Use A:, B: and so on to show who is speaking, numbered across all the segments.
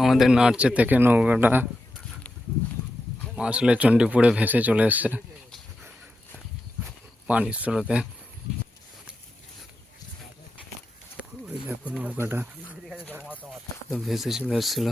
A: আমাদের নার্চে থেকে নৌকাটা আসলে চণ্ডীপুরে ভেসে চলে এসছে। পানির স্রোতে। দেখো নৌকাটা ভেসে চলে এসছিল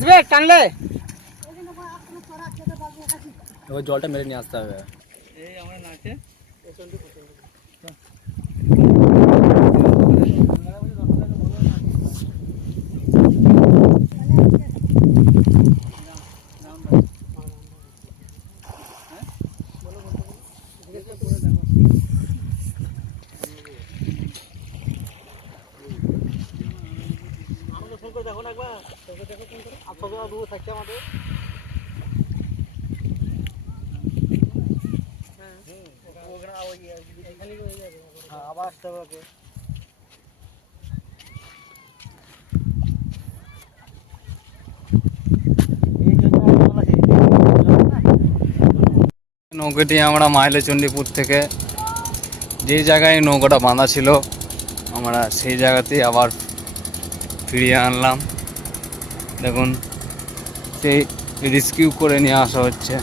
B: আসবে? টানলে?
A: ওই জলটা মেরে নিয়ে আসতে হবে।
B: এই আমার নাচে। দেখো না একবার দেখো কোন আর দূর থাকছে আমাদের। হ্যাঁ, আবার আসতে হবে ওকে।
A: নৌকাটি আমরা মাইলে চণ্ডীপুর থেকে যে জায়গায় নৌকাটা বাঁধা ছিল আমরা সেই জায়গাতেই আবার ফিরিয়ে আনলাম। দেখুন সেই রেস্কিউ করে নিয়ে আসা হচ্ছে।